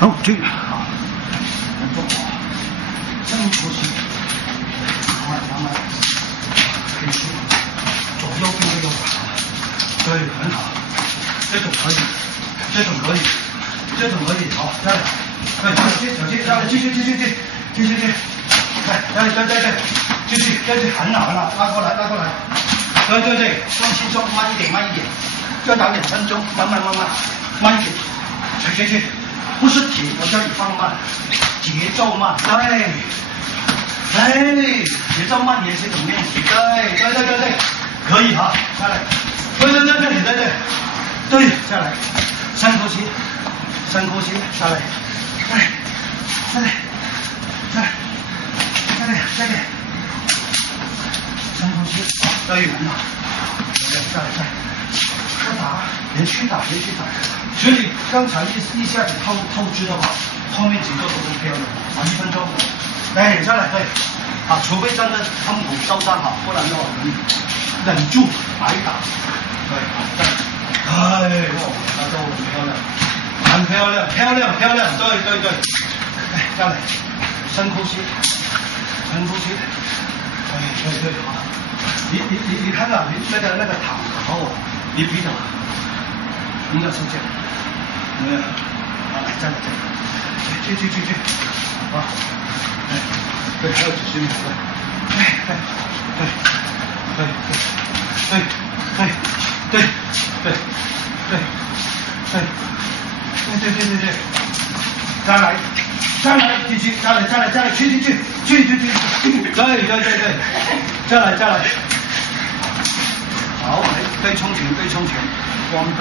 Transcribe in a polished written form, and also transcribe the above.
好，去，好，很重，深呼吸，慢慢，可以去，左右并右打，对，很好，这种可以，这种可以，这种可以，好，再来，对，小心，再来，继续，对，继续，很好，拉过来，对，放轻松，慢一点，再打2分钟，慢一点，去，不是停，我叫你放慢，节奏慢，对，节奏慢也是一种练习，对，可以哈，下来，对，下来，深呼吸，下来，再来，深呼吸，对，很好，再来，不打，连续打，所以刚才一下子透支的话，后面几个都 OK 了，1分钟，对，下来，对，啊，除非真的胸口受伤好，不然的话忍住白打，对，再来，那就很漂亮，对，哎，下来，深呼吸，对，好，你看到那个躺和我，你比较应该是这样，没有，好，来，再来，去，啊，对，还有90秒，对，再来，继续，再来，去，对，再来，好，对冲拳，光荡。